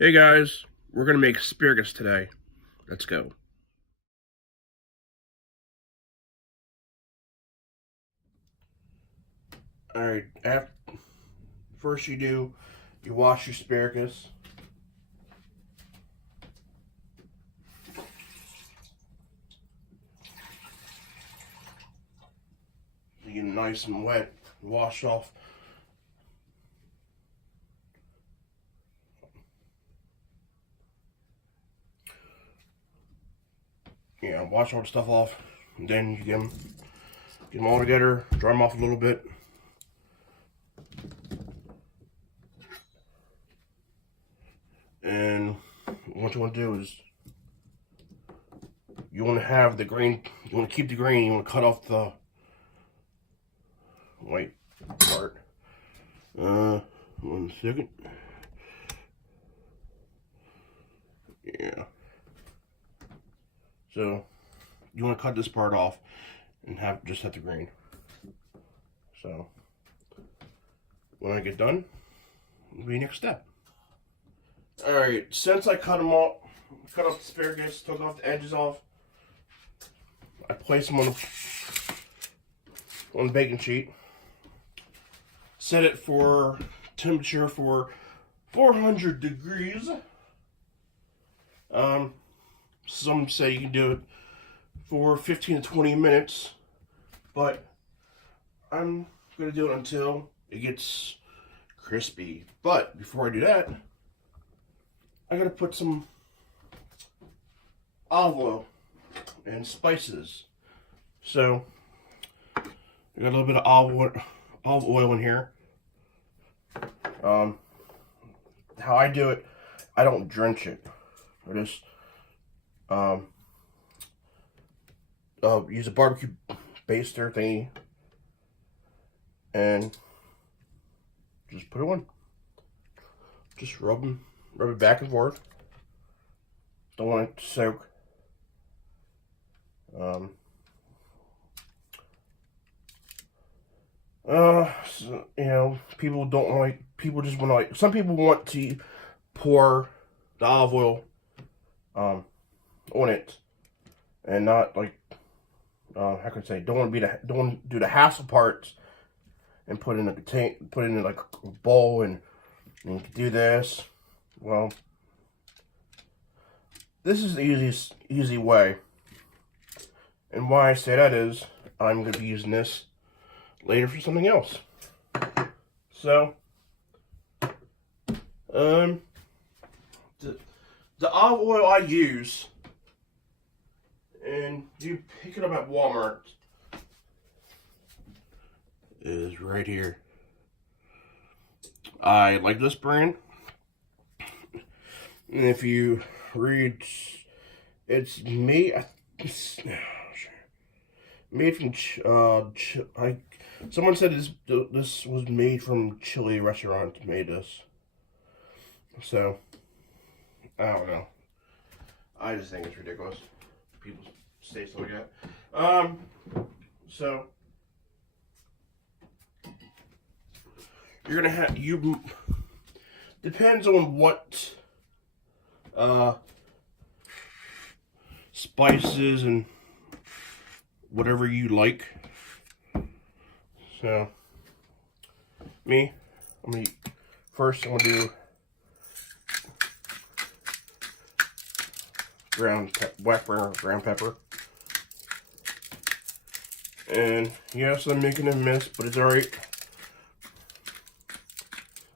Hey guys, we're gonna make asparagus today. Let's go. Alright, first you wash your asparagus. You get it nice and wet, wash off. Wash all the stuff off. And then you get them all together, dry them off a little bit. And what you want to do is you want to have the grain, you want to keep the grain, you want to cut off the white part. 1 second. Yeah. So you want to cut this part off and just have the grain. So when I get done, it'll be the next step. Alright, since I cut them off, cut off the asparagus, took off the edges off, I place them on the baking sheet. Set it for temperature for 400 degrees. Some say you can do it for 15 to 20 minutes, but I'm gonna do it until it gets crispy. But before I do that, I gotta put some olive oil and spices. So I got a little bit of olive oil in here. How I do it, I don't drench it. I just use a barbecue baster thingy and just put it on. Just rub it back and forth. Don't want it to soak. So, people don't like. People just want to like. Some people want to pour the olive oil on it, and not like how can I say? Don't want to do the hassle parts and put in like a bowl and do this. Well, this is the easy way. And why I say that is I'm going to be using this later for something else. So, the olive oil I use, and you pick it up at Walmart, is right here. I like this brand. And if you read, it's made from someone said this was made from Chile restaurant made this. So I don't know. I just think it's ridiculous. People say stuff like that. So you're gonna have depends on what spices and whatever you like. So I'm gonna do black ground pepper. And yes, I'm making a mess, but it's alright.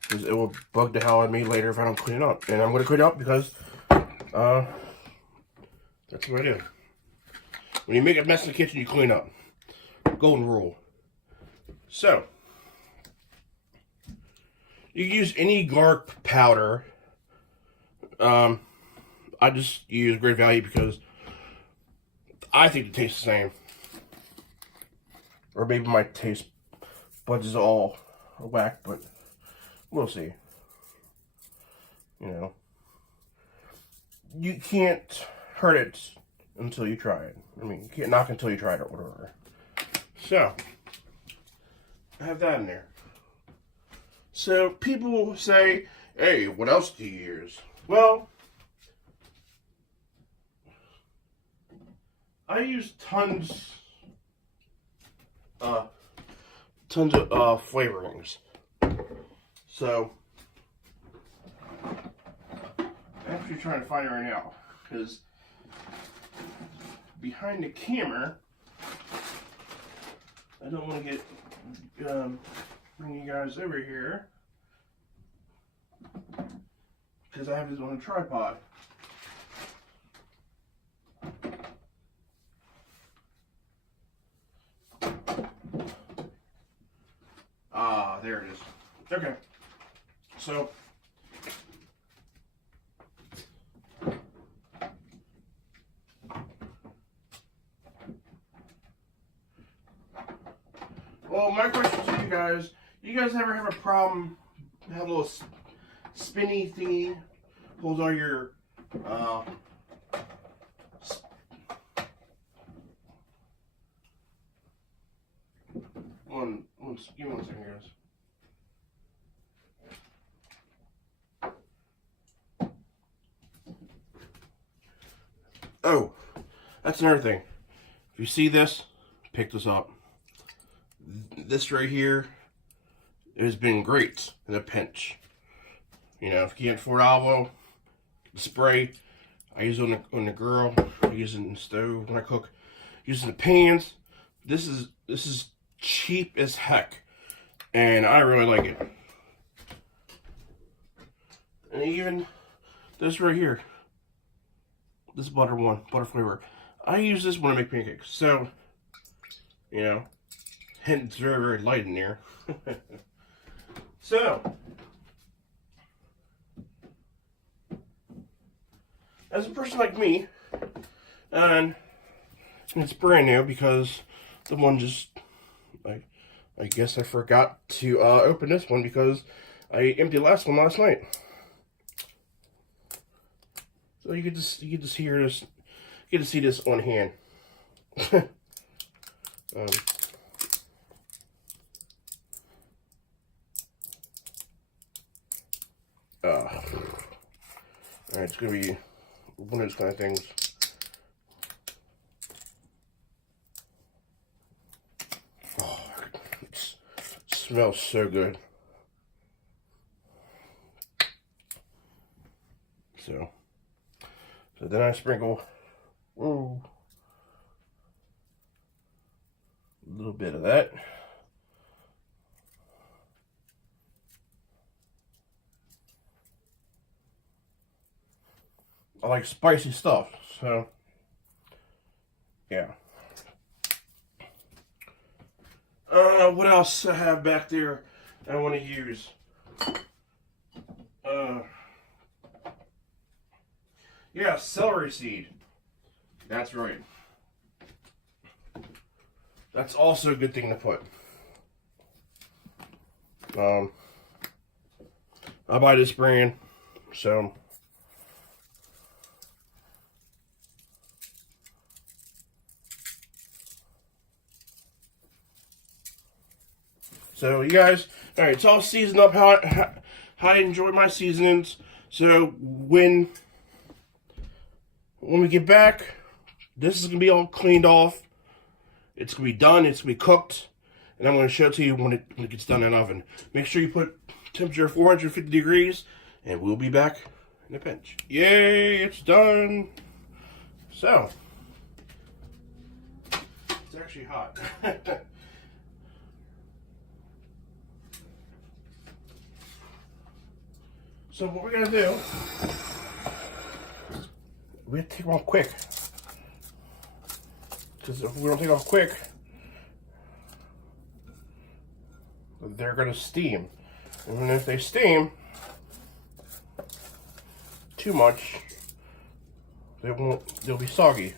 Because it will bug the hell out of me later if I don't clean it up. And I'm going to clean it up because that's what I do. When you make a mess in the kitchen, you clean up. Golden rule. So, you can use any garlic powder. I just use Great Value because I think it tastes the same. Or maybe my taste buds is all whack, but we'll see. You can't hurt it until you try it. I mean, you can't knock until you try it or whatever. So, I have that in there. So, people say, hey, what else do you use? Well, I use tons of flavorings. So I'm actually trying to find it right now because behind the camera, I don't want to get bring you guys over here because I have this on a tripod. Ah, there it is. Okay, so well, my question to you guys ever have a problem, have a little spinny thingy, holds all your, give me 1 second, guys. Oh, that's another thing. If you see this, pick this up. This right here has been great in a pinch. You know, if you get Fort Alvo, spray, I use it on the grill, I use it in the stove when I cook, I use it in the pans. This is cheap as heck, and I really like it. And even this right here, this butter flavor, I use this when I make pancakes. So, you know, it's very, very light in there. So, as a person like me, and it's brand new because the one just, I guess I forgot to open this one because I emptied the last one last night. So you could just hear this, you get to see this on hand. Alright, it's gonna be one of those kind of things. Oh, it smells so good. So then I sprinkle a little bit of that. I like spicy stuff, so yeah. What else I have back there I want to use? Yeah, celery seed. That's right. That's also a good thing to put. I buy this brand, so you guys, all right, it's all seasoned up how I enjoy my seasonings. So when we get back, this is gonna be all cleaned off. It's gonna be done. It's gonna be cooked, and I'm gonna show it to you when it gets done in the oven. Make sure you put temperature 450 degrees, and we'll be back in a pinch. Yay! It's done. So it's actually hot. So what we're gonna do, we have to take them off quick. Because if we don't take them off quick, they're gonna steam. And if they steam too much, they'll be soggy.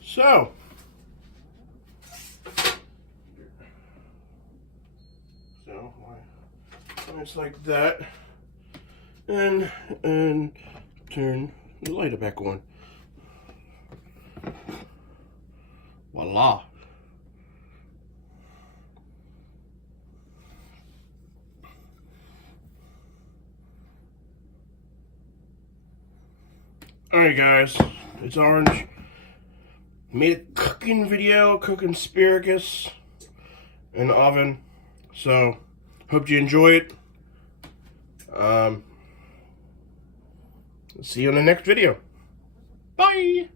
So, let me It's like that. And turn the lighter back on. Voila. Alright guys, it's Orange. Made a cooking video, cooking asparagus in the oven. So, hope you enjoy it. See you in the next video. Bye!